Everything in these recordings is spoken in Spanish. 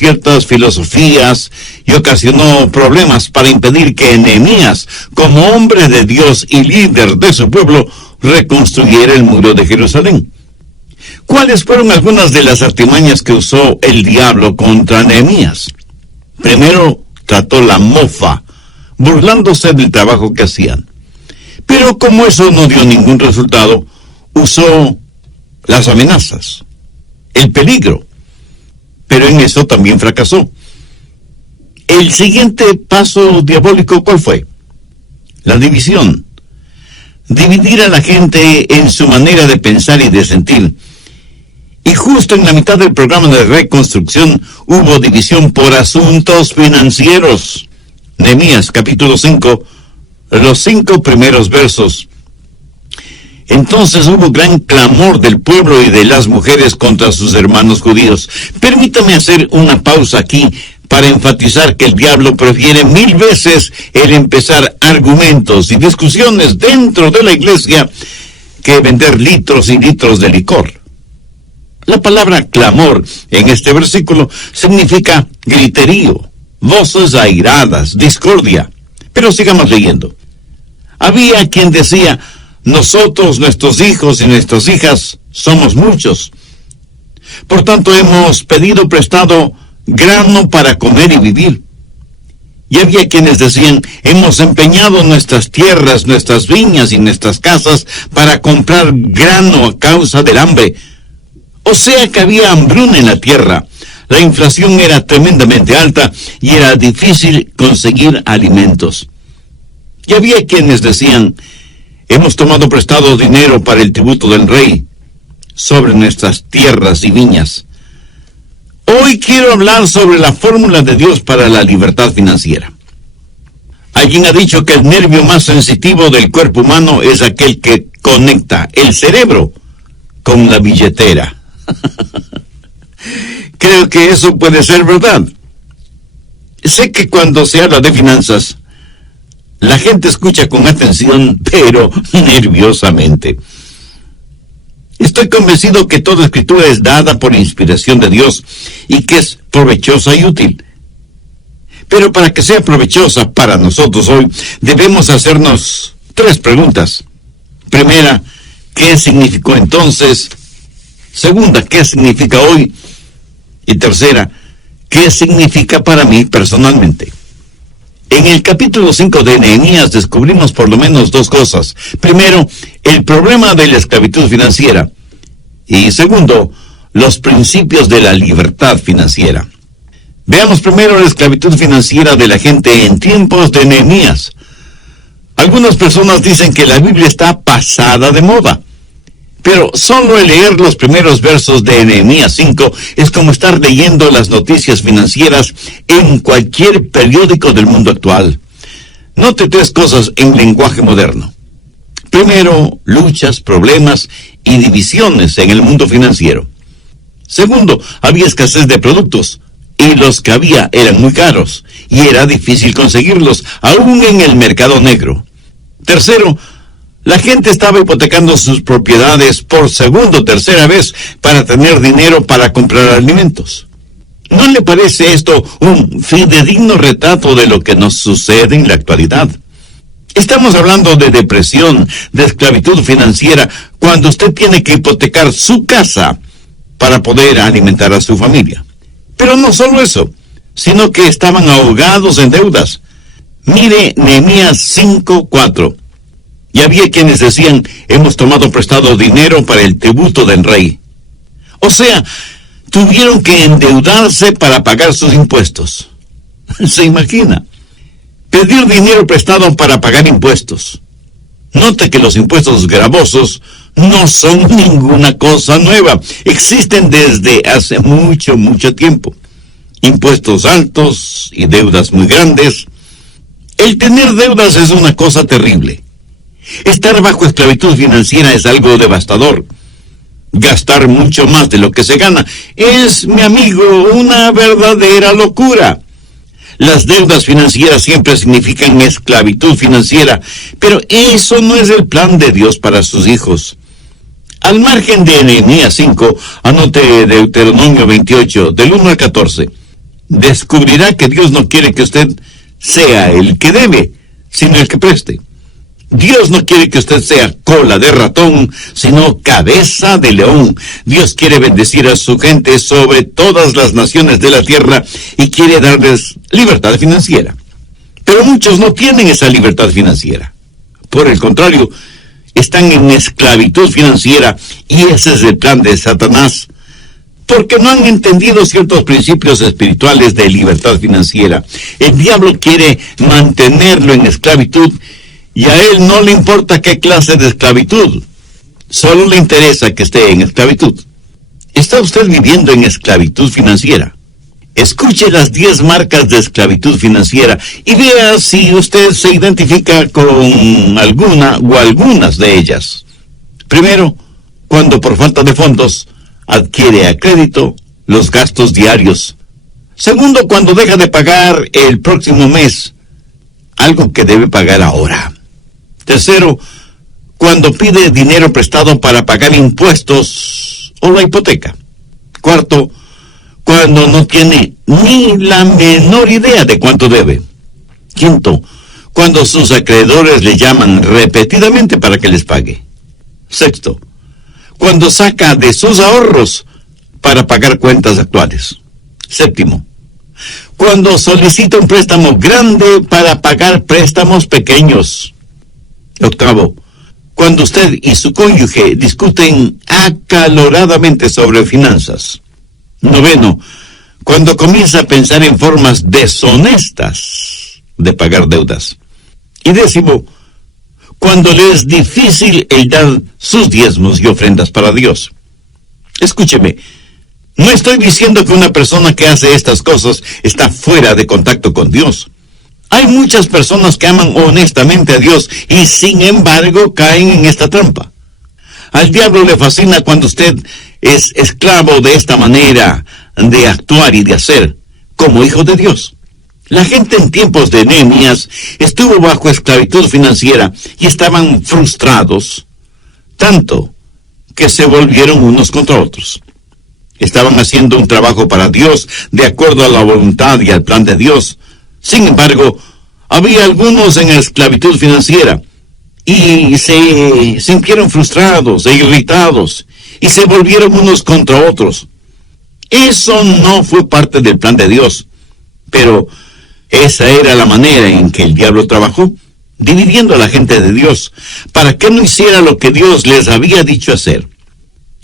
ciertas filosofías y ocasionó problemas para impedir que Nehemías, como hombre de Dios y líder de su pueblo, reconstruyera el muro de Jerusalén. ¿Cuáles fueron algunas de las artimañas que usó el diablo contra Nehemías? Primero, trató la mofa, burlándose del trabajo que hacían. Pero como eso no dio ningún resultado, usó las amenazas, el peligro. Pero en eso también fracasó. El siguiente paso diabólico, ¿cuál fue? La división. Dividir a la gente en su manera de pensar y de sentir. Y justo en la mitad del programa de reconstrucción hubo división por asuntos financieros. Nehemías capítulo 5, los 5 primeros versos. Entonces hubo gran clamor del pueblo y de las mujeres contra sus hermanos judíos. Permítame hacer una pausa aquí para enfatizar que el diablo prefiere 1000 veces el empezar argumentos y discusiones dentro de la iglesia que vender litros y litros de licor. La palabra clamor en este versículo significa griterío, voces airadas, discordia. Pero sigamos leyendo. Había quien decía: nosotros, nuestros hijos y nuestras hijas, somos muchos. Por tanto, hemos pedido prestado grano para comer y vivir. Y había quienes decían: hemos empeñado nuestras tierras, nuestras viñas y nuestras casas para comprar grano a causa del hambre. O sea que había hambruna en la tierra. La inflación era tremendamente alta y era difícil conseguir alimentos. Y había quienes decían: hemos tomado prestado dinero para el tributo del rey sobre nuestras tierras y viñas. Hoy quiero hablar sobre la fórmula de Dios para la libertad financiera. Alguien ha dicho que el nervio más sensitivo del cuerpo humano es aquel que conecta el cerebro con la billetera. Creo que eso puede ser verdad. Sé que cuando se habla de finanzas, la gente escucha con atención, pero nerviosamente. Estoy convencido que toda escritura es dada por inspiración de Dios y que es provechosa y útil. Pero para que sea provechosa para nosotros hoy, debemos hacernos 3 preguntas. Primera, ¿qué significó entonces? Segunda, ¿qué significa hoy? Y tercera, ¿qué significa para mí personalmente? En el capítulo 5 de Nehemías descubrimos por lo menos 2 cosas. Primero, el problema de la esclavitud financiera. Y segundo, los principios de la libertad financiera. Veamos primero la esclavitud financiera de la gente en tiempos de Nehemías. Algunas personas dicen que la Biblia está pasada de moda. Pero solo el leer los primeros versos de Nehemías 5 es como estar leyendo las noticias financieras en cualquier periódico del mundo actual. Note 3 cosas en lenguaje moderno. Primero, luchas, problemas y divisiones en el mundo financiero. Segundo, había escasez de productos y los que había eran muy caros y era difícil conseguirlos, aún en el mercado negro. Tercero, la gente estaba hipotecando sus propiedades por segunda o tercera vez para tener dinero para comprar alimentos. ¿No le parece esto un fidedigno retrato de lo que nos sucede en la actualidad? Estamos hablando de depresión, de esclavitud financiera, cuando usted tiene que hipotecar su casa para poder alimentar a su familia. Pero no solo eso, sino que estaban ahogados en deudas. Mire Nehemías 5:4. Y había quienes decían: hemos tomado prestado dinero para el tributo del rey. O sea, tuvieron que endeudarse para pagar sus impuestos. ¿Se imagina? Pedir dinero prestado para pagar impuestos. Note que los impuestos gravosos no son ninguna cosa nueva. Existen desde hace mucho, mucho tiempo. Impuestos altos y deudas muy grandes. El tener deudas es una cosa terrible. Estar bajo esclavitud financiera es algo devastador. Gastar mucho más de lo que se gana es, mi amigo, una verdadera locura. Las deudas financieras siempre significan esclavitud financiera, pero eso no es el plan de Dios para sus hijos. Al margen de Nehemías 5, anote Deuteronomio 28, del 1 al 14. descubrirá que Dios no quiere que usted sea el que debe, sino el que preste. Dios no quiere que usted sea cola de ratón, sino cabeza de león. Dios quiere bendecir a su gente sobre todas las naciones de la tierra y quiere darles libertad financiera. Pero muchos no tienen esa libertad financiera. Por el contrario, están en esclavitud financiera, y ese es el plan de Satanás, porque no han entendido ciertos principios espirituales de libertad financiera. El diablo quiere mantenerlo en esclavitud, y a él no le importa qué clase de esclavitud, solo le interesa que esté en esclavitud. ¿Está usted viviendo en esclavitud financiera? Escuche las 10 marcas de esclavitud financiera y vea si usted se identifica con alguna o algunas de ellas. Primero, cuando por falta de fondos adquiere a crédito los gastos diarios. Segundo, cuando deja de pagar el próximo mes algo que debe pagar ahora. Tercero, cuando pide dinero prestado para pagar impuestos o la hipoteca. Cuarto, cuando no tiene ni la menor idea de cuánto debe. Quinto, cuando sus acreedores le llaman repetidamente para que les pague. Sexto, cuando saca de sus ahorros para pagar cuentas actuales. Séptimo, cuando solicita un préstamo grande para pagar préstamos pequeños. Octavo, cuando usted y su cónyuge discuten acaloradamente sobre finanzas. Noveno, cuando comienza a pensar en formas deshonestas de pagar deudas. Y décimo, cuando le es difícil el dar sus diezmos y ofrendas para Dios. Escúcheme, no estoy diciendo que una persona que hace estas cosas está fuera de contacto con Dios. Hay muchas personas que aman honestamente a Dios y sin embargo caen en esta trampa. Al diablo le fascina cuando usted es esclavo de esta manera de actuar y de hacer como hijo de Dios. La gente en tiempos de Nehemías estuvo bajo esclavitud financiera y estaban frustrados, tanto que se volvieron unos contra otros. Estaban haciendo un trabajo para Dios de acuerdo a la voluntad y al plan de Dios. Sin embargo, había algunos en esclavitud financiera y se sintieron frustrados e irritados y se volvieron unos contra otros. Eso no fue parte del plan de Dios, pero esa era la manera en que el diablo trabajó, dividiendo a la gente de Dios, para que no hiciera lo que Dios les había dicho hacer.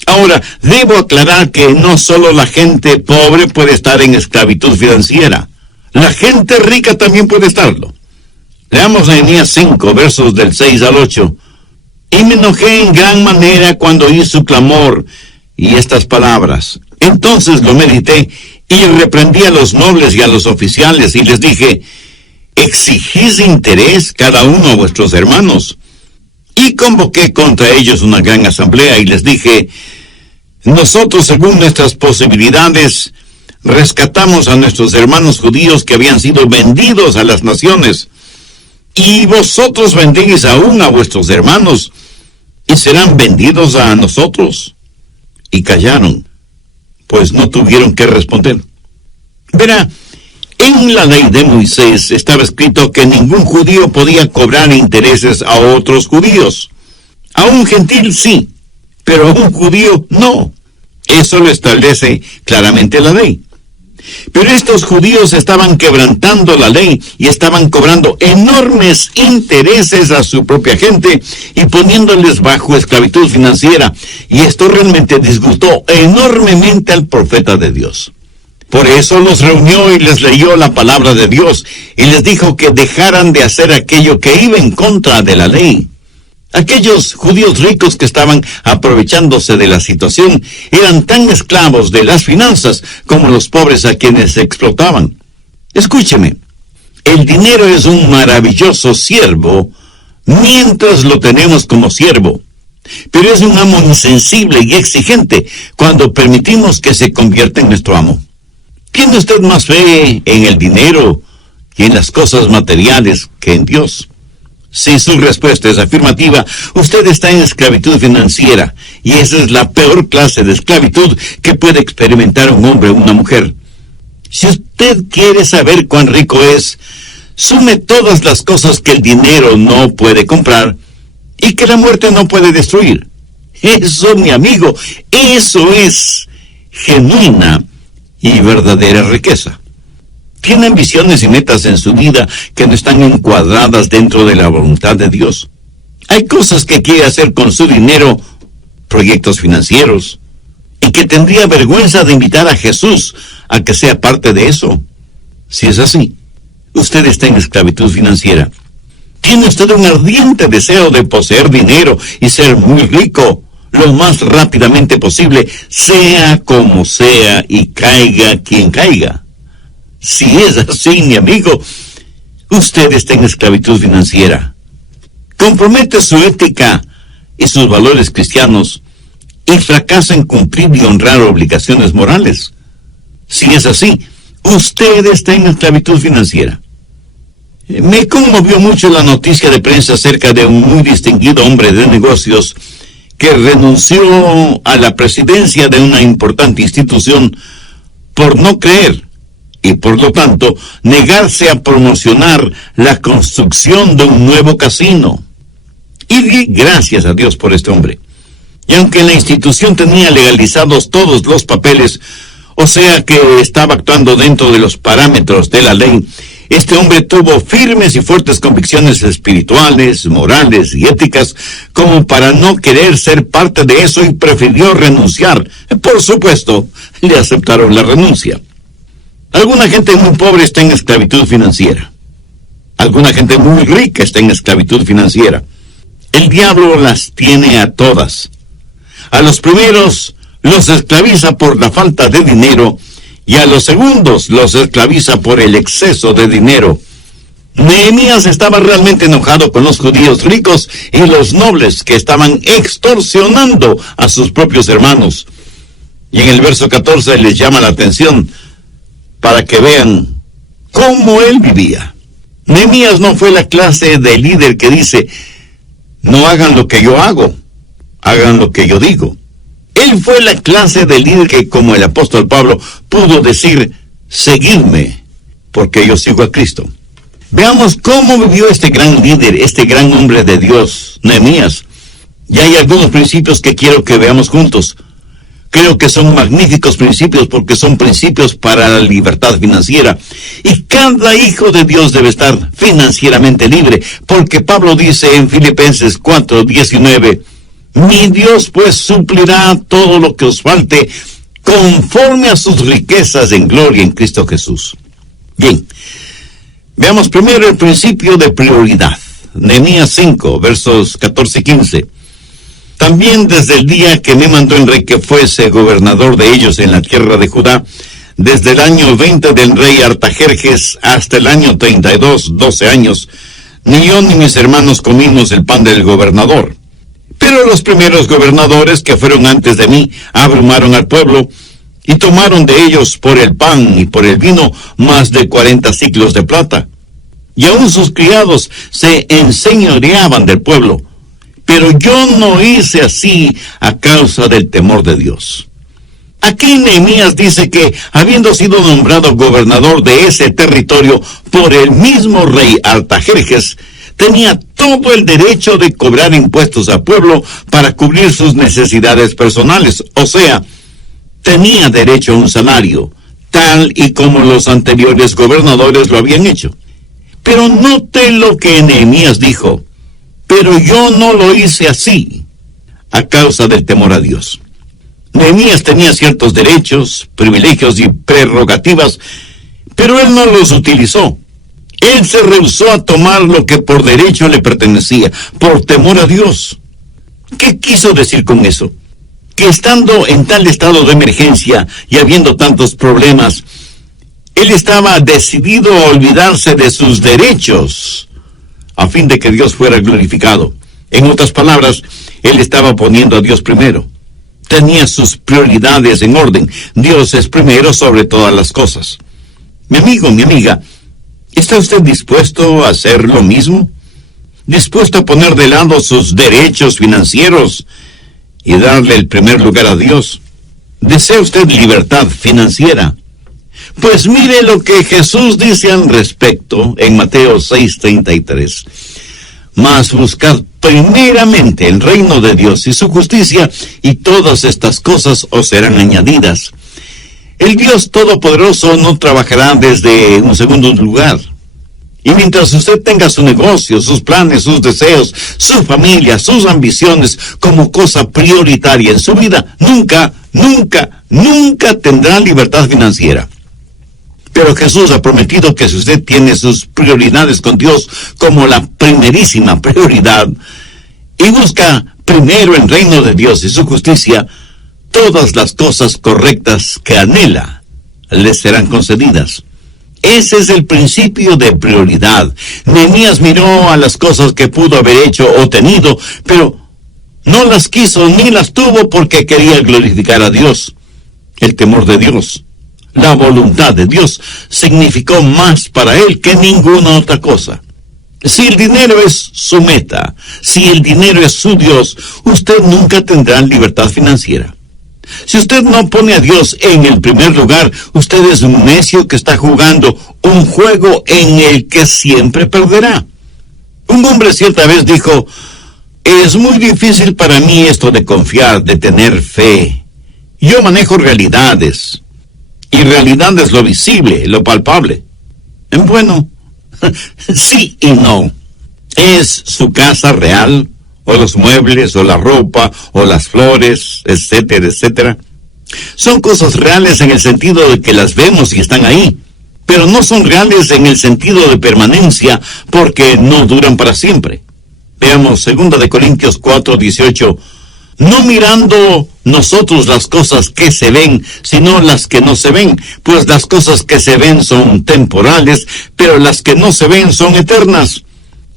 Ahora, debo aclarar que no solo la gente pobre puede estar en esclavitud financiera. La gente rica también puede estarlo. Leamos Nehemías 5, versos del 6 al 8. Y me enojé en gran manera cuando oí su clamor y estas palabras. Entonces lo medité y reprendí a los nobles y a los oficiales y les dije, exigís interés cada uno a vuestros hermanos. Y convoqué contra ellos una gran asamblea y les dije, nosotros según nuestras posibilidades rescatamos a nuestros hermanos judíos que habían sido vendidos a las naciones, y vosotros vendéis aún a vuestros hermanos, y serán vendidos a nosotros. Y callaron, pues no tuvieron que responder. Verá, en la ley de Moisés estaba escrito que ningún judío podía cobrar intereses a otros judíos. A un gentil sí, pero a un judío no. Eso lo establece claramente la ley. Pero estos judíos estaban quebrantando la ley y estaban cobrando enormes intereses a su propia gente y poniéndoles bajo esclavitud financiera. Y esto realmente disgustó enormemente al profeta de Dios. Por eso los reunió y les leyó la palabra de Dios y les dijo que dejaran de hacer aquello que iba en contra de la ley. Aquellos judíos ricos que estaban aprovechándose de la situación eran tan esclavos de las finanzas como los pobres a quienes explotaban. Escúcheme, el dinero es un maravilloso siervo mientras lo tenemos como siervo, pero es un amo insensible y exigente cuando permitimos que se convierta en nuestro amo. ¿Tiene usted más fe en el dinero y en las cosas materiales que en Dios? Si su respuesta es afirmativa, usted está en esclavitud financiera, y esa es la peor clase de esclavitud que puede experimentar un hombre o una mujer. Si usted quiere saber cuán rico es, sume todas las cosas que el dinero no puede comprar y que la muerte no puede destruir. Eso, mi amigo, eso es genuina y verdadera riqueza. ¿Tienen visiones y metas en su vida que no están encuadradas dentro de la voluntad de Dios? Hay cosas que quiere hacer con su dinero, proyectos financieros, y que tendría vergüenza de invitar a Jesús a que sea parte de eso. Si es así, usted está en esclavitud financiera. ¿Tiene usted un ardiente deseo de poseer dinero y ser muy rico lo más rápidamente posible, sea como sea y caiga quien caiga? Si es así, mi amigo, usted está en esclavitud financiera. Compromete su ética y sus valores cristianos y fracasa en cumplir y honrar obligaciones morales. Si es así, usted está en esclavitud financiera. Me conmovió mucho la noticia de prensa acerca de un muy distinguido hombre de negocios que renunció a la presidencia de una importante institución por no creer y por lo tanto negarse a promocionar la construcción de un nuevo casino. Y di gracias a Dios por este hombre. Y aunque la institución tenía legalizados todos los papeles, o sea que estaba actuando dentro de los parámetros de la ley, este hombre tuvo firmes y fuertes convicciones espirituales, morales y éticas como para no querer ser parte de eso y prefirió renunciar. Por supuesto, le aceptaron la renuncia. Alguna gente muy pobre está en esclavitud financiera. Alguna gente muy rica está en esclavitud financiera. El diablo las tiene a todas. A los primeros los esclaviza por la falta de dinero y a los segundos los esclaviza por el exceso de dinero. Nehemías estaba realmente enojado con los judíos ricos y los nobles que estaban extorsionando a sus propios hermanos. Y en el verso 14 les llama la atención para que vean cómo él vivía. Nehemías no fue la clase de líder que dice: no hagan lo que yo hago, hagan lo que yo digo. Él fue la clase de líder que, como el apóstol Pablo, pudo decir: seguidme, porque yo sigo a Cristo. Veamos cómo vivió este gran líder, este gran hombre de Dios, Nehemías. Y hay algunos principios que quiero que veamos juntos. Creo que son magníficos principios porque son principios para la libertad financiera. Y cada hijo de Dios debe estar financieramente libre, porque Pablo dice en Filipenses 4:19, mi Dios pues suplirá todo lo que os falte conforme a sus riquezas en gloria en Cristo Jesús. Bien, veamos primero el principio de prioridad. Nehemías 5, versos 14 y 15. También desde el día que me mandó el rey que fuese gobernador de ellos en la tierra de Judá, desde el año 20 del rey Artajerjes hasta el año 32, 12 años, ni yo ni mis hermanos comimos el pan del gobernador. Pero los primeros gobernadores que fueron antes de mí abrumaron al pueblo y tomaron de ellos por el pan y por el vino más de 40 siclos de plata. Y aún sus criados se enseñoreaban del pueblo. Pero yo no hice así a causa del temor de Dios. Aquí Nehemías dice que, habiendo sido nombrado gobernador de ese territorio por el mismo rey Artajerjes, tenía todo el derecho de cobrar impuestos al pueblo para cubrir sus necesidades personales. O sea, tenía derecho a un salario, tal y como los anteriores gobernadores lo habían hecho. Pero note lo que Nehemías dijo: pero yo no lo hice así, a causa del temor a Dios. Nehemías tenía ciertos derechos, privilegios y prerrogativas, pero él no los utilizó. Él se rehusó a tomar lo que por derecho le pertenecía, por temor a Dios. ¿Qué quiso decir con eso? Que estando en tal estado de emergencia y habiendo tantos problemas, él estaba decidido a olvidarse de sus derechos, a fin de que Dios fuera glorificado. En otras palabras, él estaba poniendo a Dios primero. Tenía sus prioridades en orden. Dios es primero sobre todas las cosas. Mi amigo, mi amiga, ¿está usted dispuesto a hacer lo mismo? ¿Dispuesto a poner de lado sus derechos financieros y darle el primer lugar a Dios? ¿Desea usted libertad financiera? Pues mire lo que Jesús dice al respecto en Mateo 6:33. Mas buscad primeramente el reino de Dios y su justicia, y todas estas cosas os serán añadidas. El Dios Todopoderoso no trabajará desde un segundo lugar. Y mientras usted tenga su negocio, sus planes, sus deseos, su familia, sus ambiciones como cosa prioritaria en su vida, nunca tendrá libertad financiera. Pero Jesús ha prometido que si usted tiene sus prioridades con Dios como la primerísima prioridad, y busca primero el reino de Dios y su justicia, todas las cosas correctas que anhela le serán concedidas. Ese es el principio de prioridad. Nehemías miró a las cosas que pudo haber hecho o tenido, pero no las quiso ni las tuvo porque quería glorificar a Dios. El temor de Dios, la voluntad de Dios, significó más para él que ninguna otra cosa. Si el dinero es su meta, si el dinero es su Dios, usted nunca tendrá libertad financiera. Si usted no pone a Dios en el primer lugar, usted es un necio que está jugando un juego en el que siempre perderá. Un hombre cierta vez dijo: es muy difícil para mí esto de confiar, de tener fe. Yo manejo realidades, y realidad es lo visible, lo palpable. Bueno, sí y no. ¿Es su casa real? ¿O los muebles, o la ropa, o las flores, etcétera, etcétera? Son cosas reales en el sentido de que las vemos y están ahí, pero no son reales en el sentido de permanencia, porque no duran para siempre. Veamos 2 Corintios 4:18. No mirando nosotros las cosas que se ven, sino las que no se ven, pues las cosas que se ven son temporales, pero las que no se ven son eternas.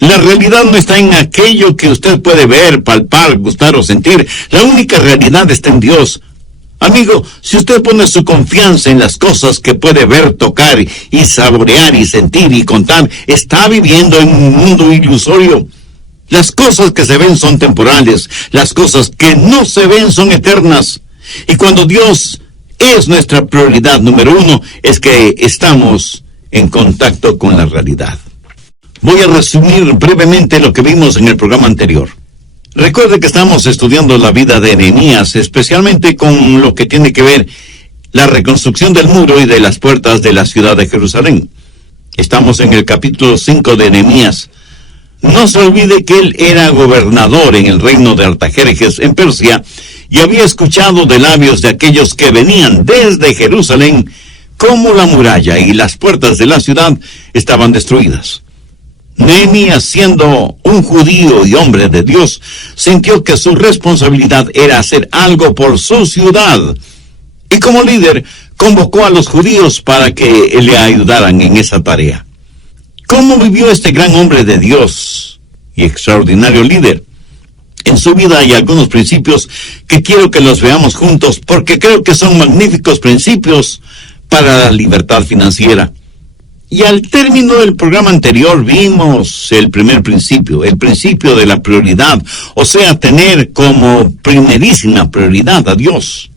La realidad no está en aquello que usted puede ver, palpar, gustar o sentir. La única realidad está en Dios. Amigo, si usted pone su confianza en las cosas que puede ver, tocar y saborear y sentir y contar, está viviendo en un mundo ilusorio. Las cosas que se ven son temporales, las cosas que no se ven son eternas. Y cuando Dios es nuestra prioridad número uno, es que estamos en contacto con la realidad. Voy a resumir brevemente lo que vimos en el programa anterior. Recuerde que estamos estudiando la vida de Nehemías, especialmente con lo que tiene que ver la reconstrucción del muro y de las puertas de la ciudad de Jerusalén. Estamos en el capítulo 5 de Nehemías. No se olvide que él era gobernador en el reino de Artajerjes en Persia y había escuchado de labios de aquellos que venían desde Jerusalén cómo la muralla y las puertas de la ciudad estaban destruidas. Nehemías, siendo un judío y hombre de Dios, sintió que su responsabilidad era hacer algo por su ciudad. Y como líder, convocó a los judíos para que le ayudaran en esa tarea. ¿Cómo vivió este gran hombre de Dios y extraordinario líder? En su vida hay algunos principios que quiero que los veamos juntos, porque creo que son magníficos principios para la libertad financiera. Y al término del programa anterior vimos el primer principio, el principio de la prioridad, o sea, tener como primerísima prioridad a Dios.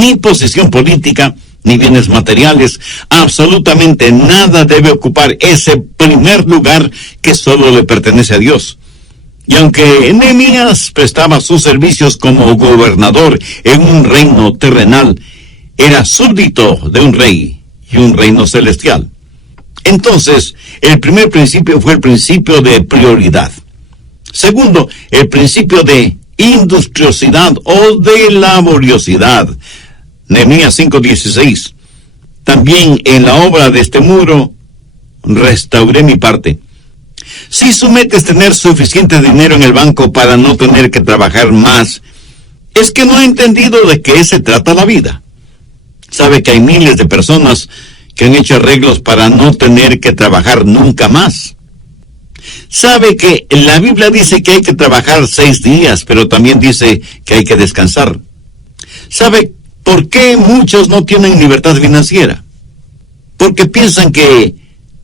Ni posición política, ni bienes materiales, absolutamente nada debe ocupar ese primer lugar que solo le pertenece a Dios. Y aunque Nehemías prestaba sus servicios como gobernador en un reino terrenal, era súbdito de un rey y un reino celestial. Entonces, el primer principio fue el principio de prioridad. Segundo, el principio de industriosidad o de laboriosidad. Nehemías 5:16. También en la obra de este muro restauré mi parte. Si su meta es tener suficiente dinero en el banco para no tener que trabajar más, es que no ha entendido de qué se trata la vida. Sabe que hay miles de personas que han hecho arreglos para no tener que trabajar nunca más. Sabe que la Biblia dice que hay que trabajar 6 días, pero también dice que hay que descansar. ¿Sabe por qué muchos no tienen libertad financiera? Porque piensan que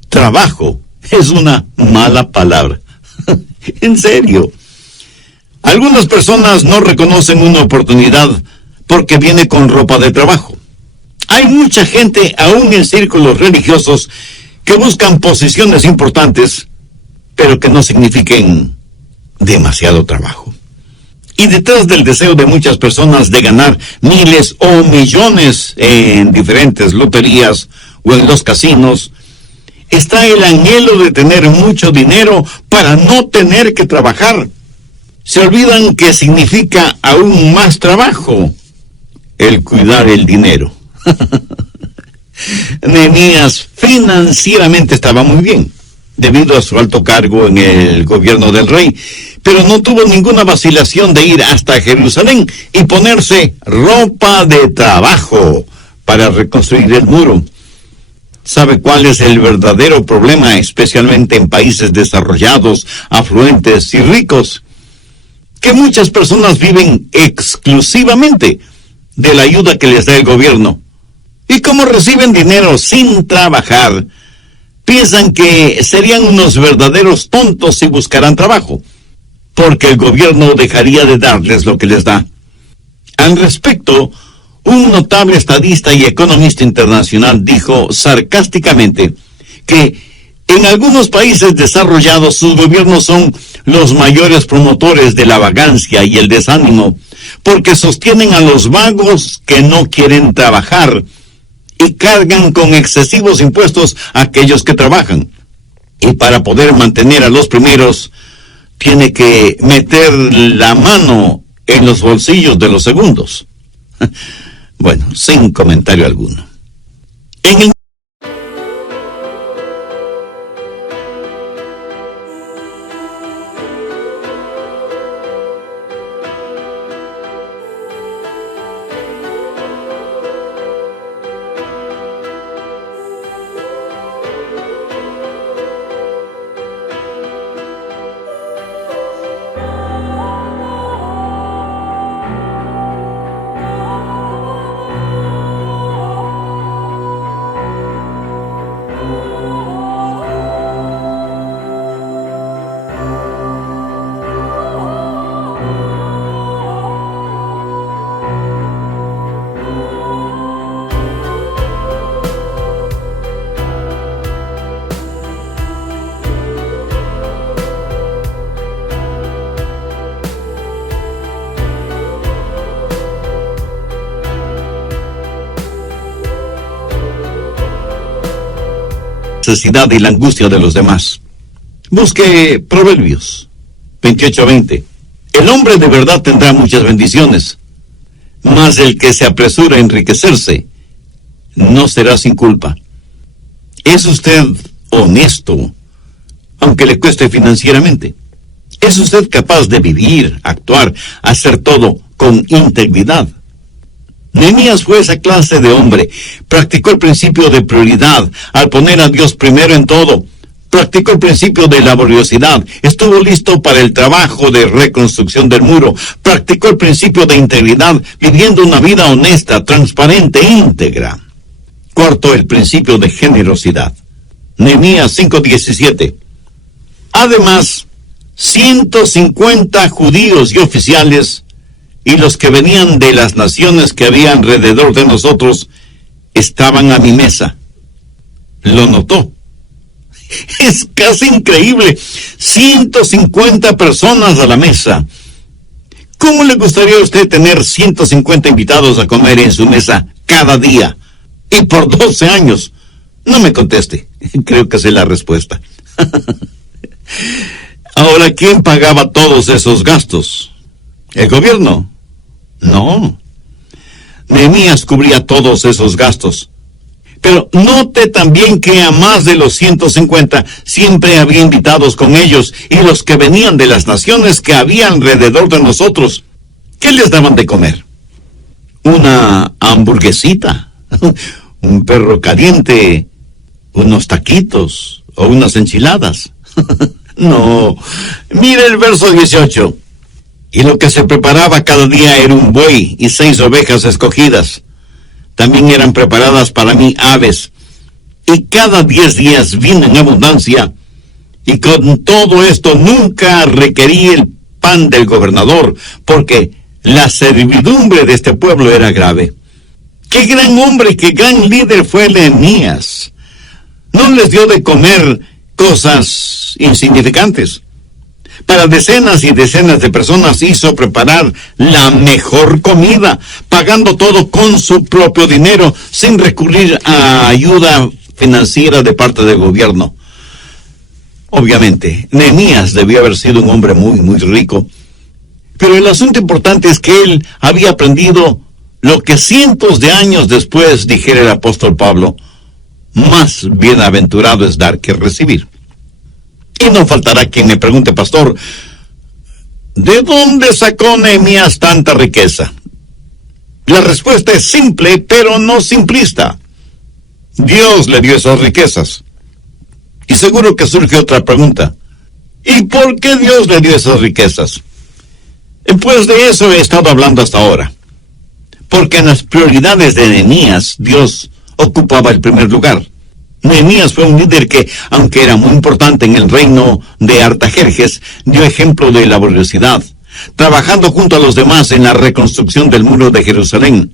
trabajo es una mala palabra. En serio. Algunas personas no reconocen una oportunidad porque viene con ropa de trabajo. Hay mucha gente, aún en círculos religiosos, que buscan posiciones importantes, pero que no signifiquen demasiado trabajo. Y detrás del deseo de muchas personas de ganar miles o millones en diferentes loterías o en los casinos, está el anhelo de tener mucho dinero para no tener que trabajar. Se olvidan que significa aún más trabajo el cuidar el dinero. Nehemías financieramente estaba muy bien, debido a su alto cargo en el gobierno del rey, pero no tuvo ninguna vacilación de ir hasta Jerusalén y ponerse ropa de trabajo para reconstruir el muro. ¿Sabe cuál es el verdadero problema, especialmente en países desarrollados, afluentes y ricos? Que muchas personas viven exclusivamente de la ayuda que les da el gobierno. Y como reciben dinero sin trabajar, piensan que serían unos verdaderos tontos si buscaran trabajo, porque el gobierno dejaría de darles lo que les da. Al respecto, un notable estadista y economista internacional dijo sarcásticamente que en algunos países desarrollados sus gobiernos son los mayores promotores de la vagancia y el desánimo, porque sostienen a los vagos que no quieren trabajar y cargan con excesivos impuestos a aquellos que trabajan. Y para poder mantener a los primeros, tiene que meter la mano en los bolsillos de los segundos. Bueno, sin comentario alguno. En el necesidad y la angustia de los demás. Busque Proverbios 28:20. El hombre de verdad tendrá muchas bendiciones, mas el que se apresura a enriquecerse no será sin culpa. ¿Es usted honesto, aunque le cueste financieramente? ¿Es usted capaz de vivir, actuar, hacer todo con integridad? Nehemías fue esa clase de hombre. Practicó el principio de prioridad al poner a Dios primero en todo. Practicó el principio de laboriosidad. Estuvo listo para el trabajo de reconstrucción del muro. Practicó el principio de integridad, viviendo una vida honesta, transparente e íntegra. Cuarto, el principio de generosidad. Nehemías 5:17. Además, 150 judíos y oficiales y los que venían de las naciones que había alrededor de nosotros estaban a mi mesa. Lo notó. Es casi increíble. 150 personas a la mesa. ¿Cómo le gustaría a usted tener 150 invitados a comer en su mesa cada día? Y por 12 años. No me conteste. Creo que sé la respuesta. Ahora, ¿quién pagaba todos esos gastos? ¿El gobierno? No. Nehemías cubría todos esos gastos. Pero note también que a más de los 150 siempre había invitados con ellos y los que venían de las naciones que había alrededor de nosotros. ¿Qué les daban de comer? Una hamburguesita, un perro caliente, unos taquitos o unas enchiladas. No. Mire el verso 18. Y lo que se preparaba cada día era un buey y 6 ovejas escogidas. También eran preparadas para mí aves. Y cada 10 días vino en abundancia. Y con todo esto nunca requerí el pan del gobernador, porque la servidumbre de este pueblo era grave. Qué gran hombre, qué gran líder fue Nehemías. No les dio de comer cosas insignificantes. Para decenas y decenas de personas hizo preparar la mejor comida, pagando todo con su propio dinero, sin recurrir a ayuda financiera de parte del gobierno. Obviamente, Nehemías debió haber sido un hombre muy, muy rico. Pero el asunto importante es que él había aprendido lo que cientos de años después dijera el apóstol Pablo: más bienaventurado es dar que recibir. Y no faltará quien me pregunte: pastor, ¿de dónde sacó Nehemías tanta riqueza? La respuesta es simple, pero no simplista. Dios le dio esas riquezas. Y seguro que surge otra pregunta: ¿y por qué Dios le dio esas riquezas? Pues de eso he estado hablando hasta ahora. Porque en las prioridades de Nehemías, Dios ocupaba el primer lugar. Nehemías fue un líder que, aunque era muy importante en el reino de Artajerjes, dio ejemplo de laboriosidad, trabajando junto a los demás en la reconstrucción del muro de Jerusalén.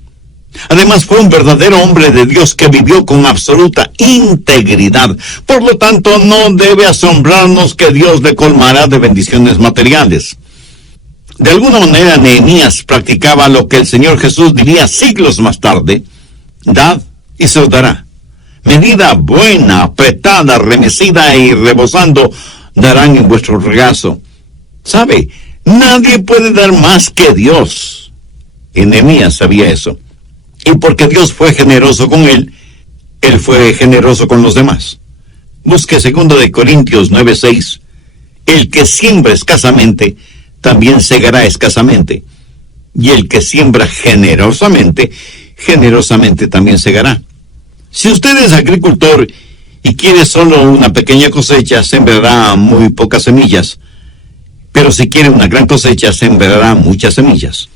Además, fue un verdadero hombre de Dios que vivió con absoluta integridad. Por lo tanto, no debe asombrarnos que Dios le colmará de bendiciones materiales. De alguna manera, Nehemías practicaba lo que el Señor Jesús diría siglos más tarde: dad y se os dará. Medida buena, apretada, remecida y rebosando, darán en vuestro regazo. ¿Sabe? Nadie puede dar más que Dios. Y Nehemías sabía eso. Y porque Dios fue generoso con él fue generoso con los demás. Busque 2 Corintios 9:6. El que siembra escasamente, también segará escasamente. Y el que siembra generosamente, generosamente también segará. Si usted es agricultor y quiere solo una pequeña cosecha, sembrará muy pocas semillas. Pero si quiere una gran cosecha, sembrará muchas semillas.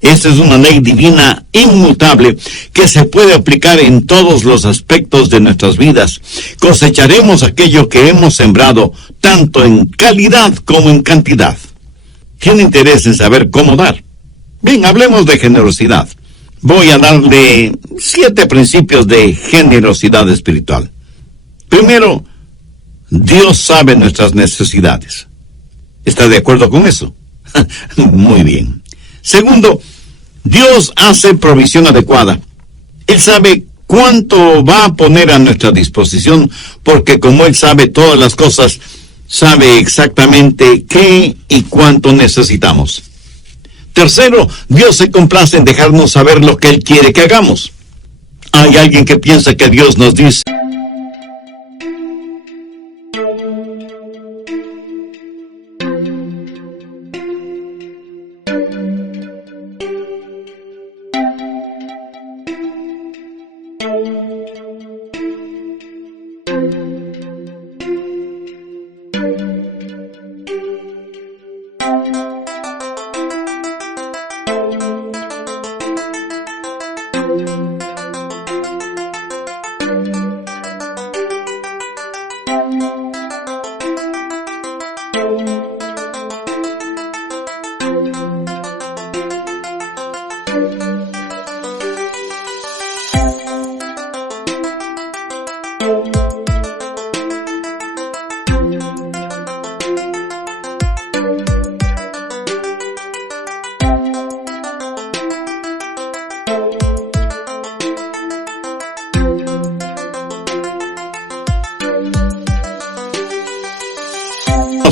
Esta es una ley divina inmutable que se puede aplicar en todos los aspectos de nuestras vidas. Cosecharemos aquello que hemos sembrado, tanto en calidad como en cantidad. ¿Tiene interés en saber cómo dar? Bien, hablemos de generosidad. Voy a darle 7 principios de generosidad espiritual. Primero, Dios sabe nuestras necesidades. ¿Está de acuerdo con eso? Muy bien. Segundo, Dios hace provisión adecuada. Él sabe cuánto va a poner a nuestra disposición, porque como Él sabe todas las cosas, sabe exactamente qué y cuánto necesitamos. Tercero, Dios se complace en dejarnos saber lo que Él quiere que hagamos. Hay alguien que piensa que Dios nos dice: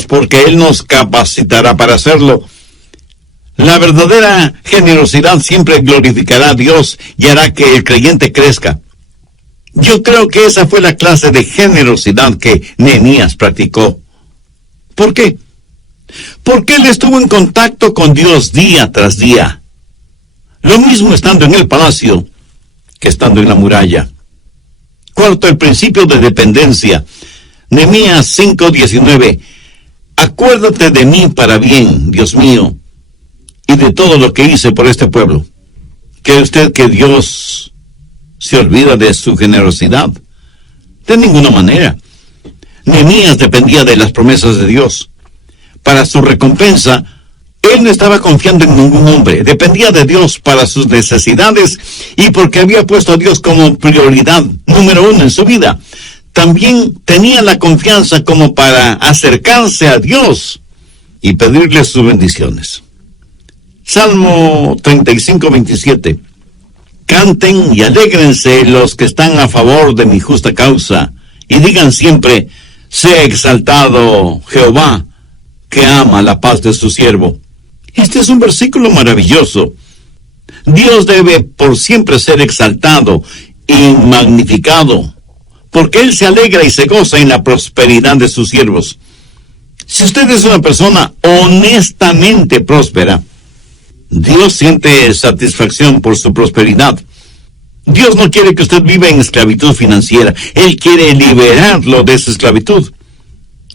porque Él nos capacitará para hacerlo. La verdadera generosidad siempre glorificará a Dios y hará que el creyente crezca. Yo creo que esa fue la clase de generosidad que Nehemías practicó. ¿Por qué? Porque él estuvo en contacto con Dios día tras día. Lo mismo estando en el palacio que estando en la muralla. Cuarto, el principio de dependencia. Nehemías 5:19. Acuérdate de mí para bien, Dios mío, y de todo lo que hice por este pueblo. ¿Cree usted que Dios se olvida de su generosidad? De ninguna manera. Nehemías dependía de las promesas de Dios. Para su recompensa, Él no estaba confiando en ningún hombre, dependía de Dios para sus necesidades y porque había puesto a Dios como prioridad número 1 en su vida. También tenía la confianza como para acercarse a Dios y pedirle sus bendiciones. Salmo 35:27. Canten y alégrense los que están a favor de mi justa causa, y digan siempre: sea exaltado Jehová, que ama la paz de su siervo. Este es un versículo maravilloso. Dios debe por siempre ser exaltado y magnificado, porque Él se alegra y se goza en la prosperidad de sus siervos. Si usted es una persona honestamente próspera, Dios siente satisfacción por su prosperidad. Dios no quiere que usted viva en esclavitud financiera. Él quiere liberarlo de esa esclavitud.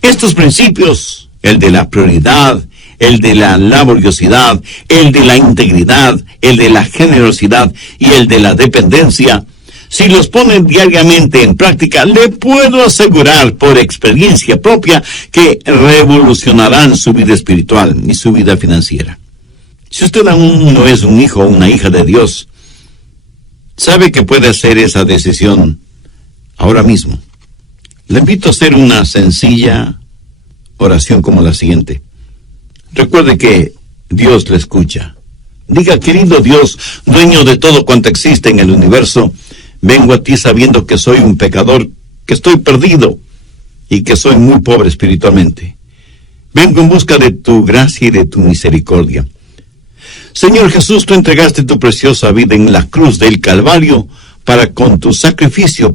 Estos principios, el de la prioridad, el de la laboriosidad, el de la integridad, el de la generosidad y el de la dependencia, si los ponen diariamente en práctica, le puedo asegurar por experiencia propia que revolucionarán su vida espiritual y su vida financiera. Si usted aún no es un hijo o una hija de Dios, sabe que puede hacer esa decisión ahora mismo. Le invito a hacer una sencilla oración como la siguiente. Recuerde que Dios le escucha. Diga: querido Dios, dueño de todo cuanto existe en el universo, vengo a ti sabiendo que soy un pecador, que estoy perdido y que soy muy pobre espiritualmente. Vengo en busca de tu gracia y de tu misericordia. Señor Jesús, tú entregaste tu preciosa vida en la cruz del Calvario para con tu sacrificio